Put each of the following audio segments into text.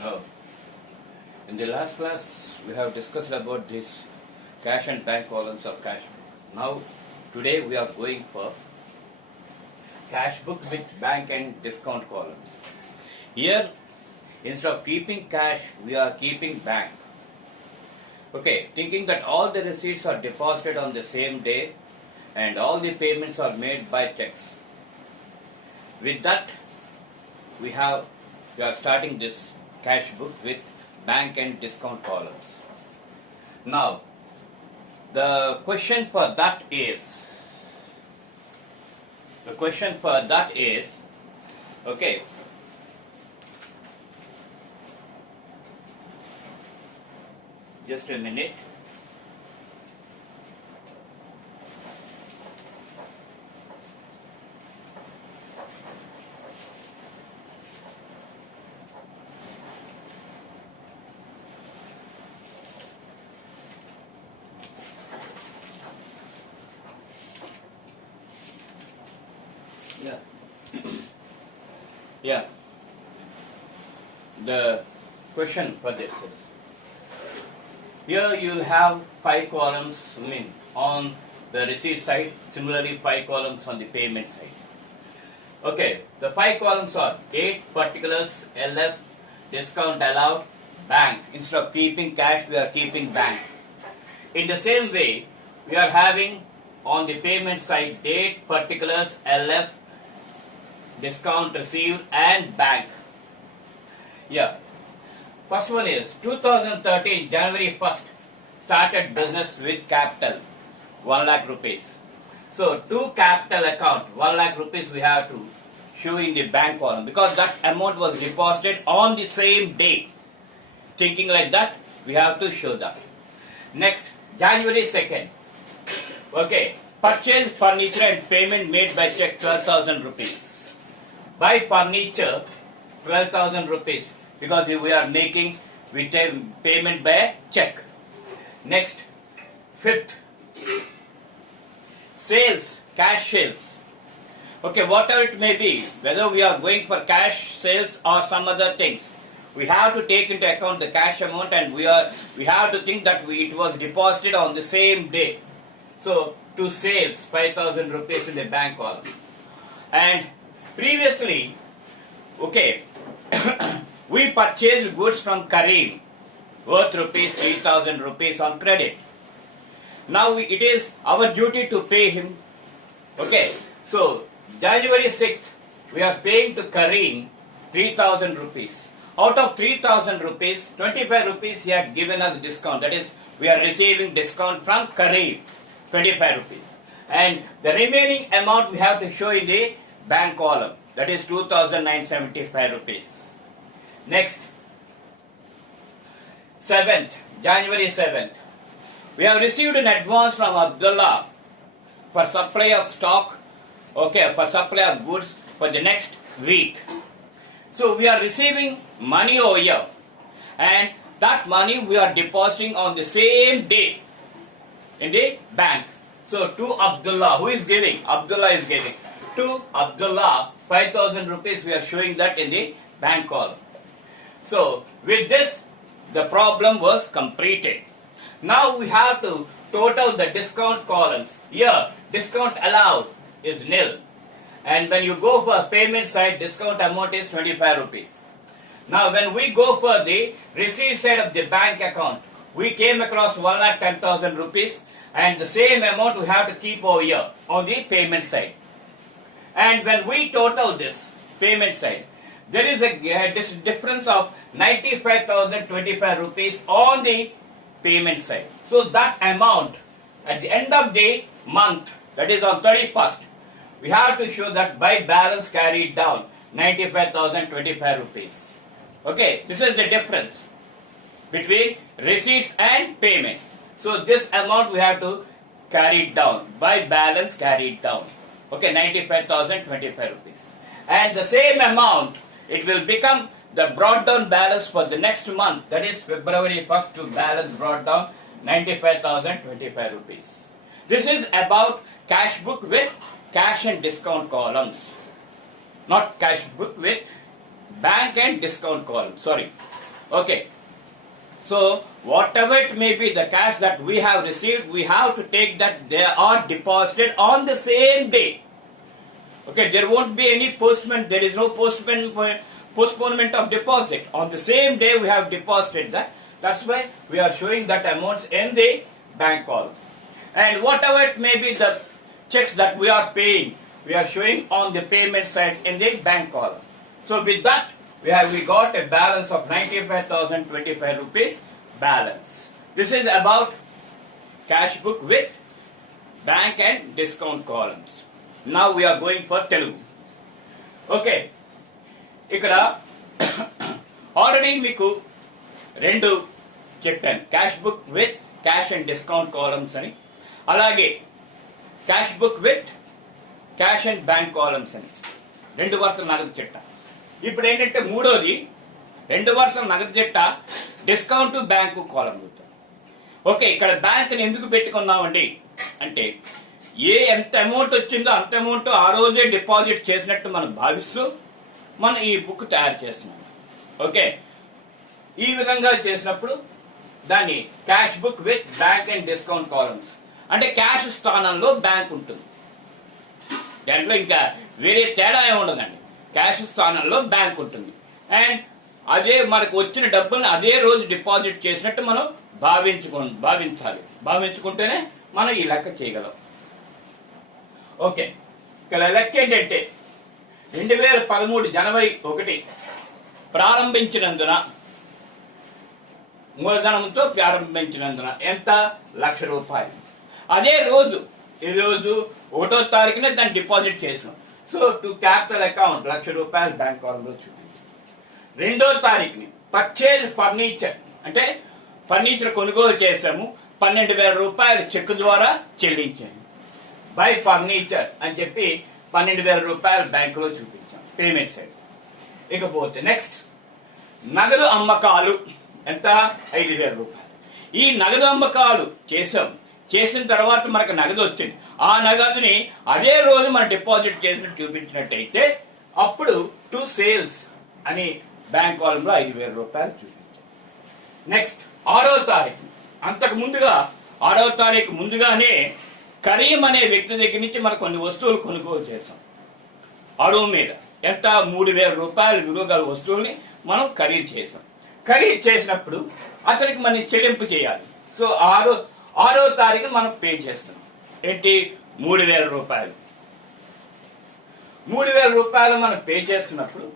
Oh, in the last class, we have discussed about this cash and bank columns of cash book. Now, today we are going for cash book with bank and discount columns. Here, instead of keeping cash, we are keeping bank. Okay, thinking that all the receipts are deposited on the same day and all the payments are made by checks. With that, we are starting this cash book with bank and discount columns. Now, the question for that is, okay, just a minute. Yeah. The question for this is, here you have 5 columns on the receipt side, similarly 5 columns on the payment side. Okay, the 5 columns are date, particulars, LF, discount allowed, bank. Instead of keeping cash, we are keeping bank. In the same way, we are having on the payment side date, particulars, LF, discount received and bank. Yeah. First one is 2013 January 1st started business with capital 1 lakh rupees. So to capital account 1 lakh rupees we have to show in the bank column because that amount was deposited on the same day. Thinking like that, we have to show that. Next, January 2nd. Okay, purchase furniture and payment made by check 12,000 rupees. Buy furniture 12,000 rupees because we are making with a payment by check. Next, 5th, sales, cash sales. Okay, whatever it may be, whether we are going for cash sales or some other things, we have to take into account the cash amount and we have to think that it was deposited on the same day. So to sales 5,000 rupees in the bank column. And previously, okay, we purchased goods from Kareem worth rupees 3,000 rupees on credit. Now it is our duty to pay him. Okay, so January 6th, we are paying to Kareem 3,000 rupees. Out of 3,000 rupees, 25 rupees he had given us discount. That is, we are receiving discount from Kareem, 25 rupees. And the remaining amount we have to show in the bank column. That is 2,975 rupees. Next, 7th, January 7th. We have received an advance from Abdullah for supply of stock, okay, for supply of goods for the next week. So we are receiving money over here and that money we are depositing on the same day in the bank. So to Abdullah, who is giving? Abdullah is giving. To Abdullah, 5,000 rupees, we are showing that in the bank column. So with this, the problem was completed. Now we have to total the discount columns. Here, discount allowed is nil. And when you go for payment side, discount amount is 25 rupees. Now when we go for the receipt side of the bank account, we came across 1,10,000 rupees and the same amount we have to keep over here on the payment side. And when we total this payment side, there is a difference of 95,025 rupees on the payment side. So that amount at the end of the month, that is on 31st, we have to show that by balance carried down 95,025 rupees. Okay, this is the difference between receipts and payments. So this amount we have to carry it down by balance carried down. Okay, 95,025 rupees. And the same amount, it will become the brought down balance for the next month, that is February 1st to balance brought down 95,025 rupees. This is about cash book with cash and discount columns. Not cash book with bank and discount column. Sorry. Okay. So whatever it may be, the cash that we have received, we have to take that they are deposited on the same day. Okay, there won't be any postponement. There is no postponement of deposit. On the same day we have deposited that. That's why we are showing that amounts in the bank column. And whatever it may be, the checks that we are paying, we are showing on the payment side in the bank column. So with that, we got a balance of 95,025 rupees balance. This is about cash book with bank and discount columns. Now we are going for Telugu. Okay, ఇక్కడ ఆల్రెడీ మీకు రెండు చెప్పాను, cash book with cash and discount columns అని, అలాగే cash book with cash and bank columns అని, రెండు వరుసల నగదు చిట్ట. ఇప్పుడు ఏంటంటే మూడోది రెండు వరుసల నగదు చిట్ట డిస్కౌంట్ బ్యాంకు కాలం. ఓకే, ఇక్కడ బ్యాంక్ని ఎందుకు పెట్టుకున్నామండి అంటే ఎంత అమౌంట్ వచ్చిందో అంత అమౌంట్ ఆ రోజే డిపాజిట్ చేసినట్టు మనం భావిస్తూ మనం ఈ బుక్ తయారు చేస్తున్నాం. ఓకే, ఈ విధంగా చేసినప్పుడు దాన్ని cash book with bank and discount columns అంటే క్యాష్ స్థానంలో బ్యాంక్ ఉంటుంది. దాంట్లో ఇంకా వేరే తేడా ఏమి ఉండదండి. క్యాష్ స్థానంలో బ్యాంక్ ఉంటుంది. అండ్ అదే మనకు వచ్చిన డబ్బుల్ని అదే రోజు డిపాజిట్ చేసినట్టు మనం భావించాలి. భావించుకుంటేనే మనం ఈ లెక్క చేయగలం. ఓకే, ఇక్కడ లెక్క ఏంటంటే 2013 జనవరి 1 ప్రారంభించినందున, మూలధనంతో ప్రారంభించినందున ఎంత? 1,00,000 రూపాయలు. అదే రోజు ఈ రోజు 1వ తారీఖున దాన్ని డిపాజిట్ చేసాం. సో టు క్యాపిటల్ అకౌంట్ 1,00,000 రూపాయలు బ్యాంక్ అకౌంట్లో చూపించాం. 2వ తారీఖుని పర్చేజ్ ఫర్నిచర్ అంటే ఫర్నిచర్ కొనుగోలు చేసాము, 12,000 రూపాయలు చెక్ ద్వారా చెల్లించాము. బై ఫర్నిచర్ అని చెప్పి 12,000 రూపాయలు బ్యాంకులో చూపించాం పేమెంట్ సైడ్. ఇకపోతే నెక్స్ట్ నగదు అమ్మకాలు ఎంత? 5,000 రూపాయలు. ఈ నగదు అమ్మకాలు చేసిన తర్వాత మనకు నగదు వచ్చింది. ఆ నగదుని అదే రోజు మనం డిపాజిట్ చేసినట్టు చూపించినట్టయితే అప్పుడు టు సేల్స్ అని బ్యాంక్ కాలంలో 5,000 రూపాయలు చూపించాం. నెక్స్ట్ 6వ తారీఖు, అంతకు ముందుగా 6వ తారీఖు ముందుగానే కరీం అనే వ్యక్తి దగ్గర నుంచి మనం కొన్ని వస్తువులు కొనుగోలు చేసాం. అడుగు మీద ఎంత? 3,000 రూపాయలు విలువ గల వస్తువుల్ని మనం ఖరీదు చేసాం. ఖరీదు చేసినప్పుడు అతనికి మనం చెల్లింపు చేయాలి. సో 6వ తారీఖు మనం పే చేస్తున్నాం. ఏంటి? 3,000 రూపాయలు. 3,000 రూపాయలు మనం పే చేస్తున్నప్పుడు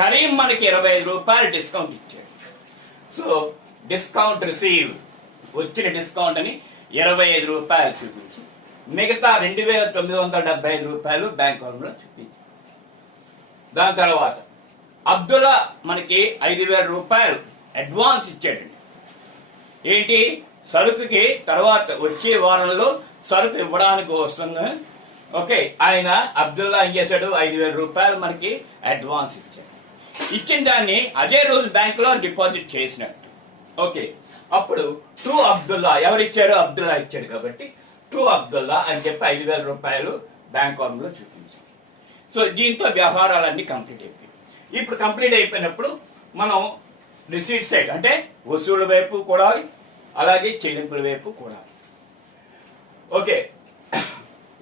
కరీం మనకి 25 రూపాయలు డిస్కౌంట్ ఇచ్చాడు. సో డిస్కౌంట్ రిసీవ్, వచ్చిన డిస్కౌంట్ అని 25 రూపాయలు చూపించి మిగతా 2,975 రూపాయలు బ్యాంక్ అకౌంట్లో చూపించాం. దాని తర్వాత అబ్దుల్లా మనకి 5,000 రూపాయలు అడ్వాన్స్ ఇచ్చాడండి. ఏంటి? సరుకుకి తర్వాత వచ్చే వారంలో సరుకు ఇవ్వడానికి వస్తుంది. ఓకే, ఆయన అబ్దుల్లా ఏం చేశాడు? 5,000 రూపాయలు మనకి అడ్వాన్స్ ఇచ్చాడు. ఇచ్చిన దాన్ని అదే రోజు బ్యాంకులో డిపాజిట్ చేసినట్టు. ఓకే, అప్పుడు టు అబ్దుల్లా, ఎవరిచ్చాడు? అబ్దుల్లా ఇచ్చాడు కాబట్టి టు అబ్దుల్లా అని చెప్పి 5,000 రూపాయలు బ్యాంక్ అకౌంట్లో చూపించాం. సో దీంతో వ్యవహారాలన్నీ కంప్లీట్ అయిపోయాయి. ఇప్పుడు కంప్లీట్ అయిపోయినప్పుడు మనం రిసీట్ సైడ్ అంటే వసూళ్ల వైపు కూడాలి, అలాగే చెల్లింపుల వైపు కూడాలి. ఓకే,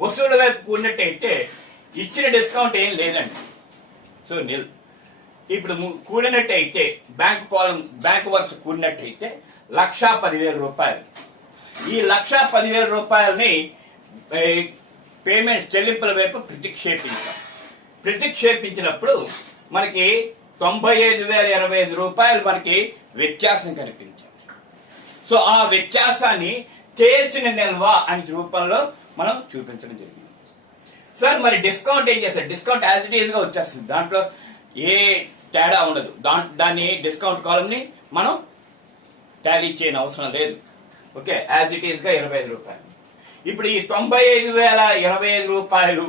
వసూళ్ల వైపు కూడినట్టయితే ఇచ్చిన డిస్కౌంట్ ఏం లేదండి. సో నిల్. ఇప్పుడు కూడినట్టయితే బ్యాంక్ వరుస కూడినట్టయితే 1,10,000 రూపాయలు. ఈ 1,10,000 రూపాయలని పేమెంట్స్ చెల్లింపుల వైపు ప్రతిక్షేపించినప్పుడు మనకి 95,025 రూపాయలు మనకి వ్యత్యాసం కనిపించాలి. సో ఆ వ్యత్యాసాన్ని తేల్చిన నిల్వ అనే రూపంలో మనం చూపించడం జరిగింది. సార్ మరి డిస్కౌంట్ ఏం చేస్తారు? డిస్కౌంట్ యాజ్ ఇట్ ఈజ్ గా వచ్చేస్తుంది, దాంట్లో ఏ తేడా ఉండదు. దాన్ని డిస్కౌంట్ కాలంని మనం టాలీ చేయని అవసరం లేదు. ఓకే, యాజ్ ఇట్ ఈజ్ గా 25 రూపాయలు. ఇప్పుడు ఈ 95,025 రూపాయలు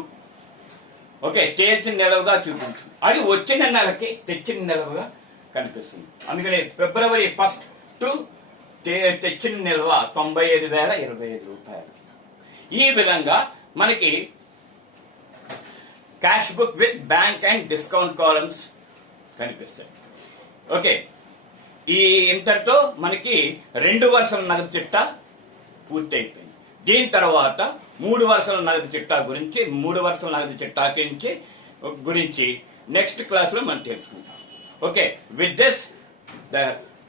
ఓకే తేల్చిన నిలవగా చూపించు. అది వచ్చిన నెలకి తెచ్చిన నిలవగా కనిపిస్తుంది. అందుకని ఫిబ్రవరి 1 టు తెచ్చిన నిల్వ 95,025 రూపాయలు. ఈ విధంగా మనకి cash book with bank and discount columns కనిపిస్తాయి. ఓకే, ఈ ఇంతటితో మనకి 2 వరుసల నగదు చిట్టా పూర్తి అయిపోయింది. దీని తర్వాత 3 వరుసల నగదు చిట్టా గురించి 3 వరుసల నగదు చిట్టా గురించి నెక్స్ట్ క్లాస్ లో మనం తెలుసుకుంటాం. Okay, with this the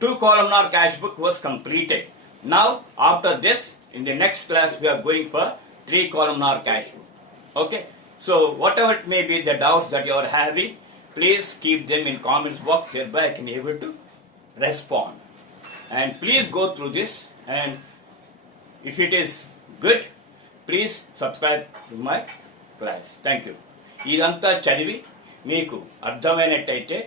2 columnar cash book was completed. Now after this, in the next class we are going for 3 columnar cash book. Okay, so whatever it may be the doubts that you are having, please keep them in comments box, hereby I can able to respond. And please go through this, and if it is good, please subscribe to my class. Thank you. ఇదంతా చదివి మీకు అర్థమైనట్టయితే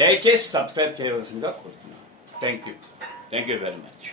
దయచేసి సబ్స్క్రైబ్ చేయవలసిందిగా కోరుతున్నాను. Thank you very much.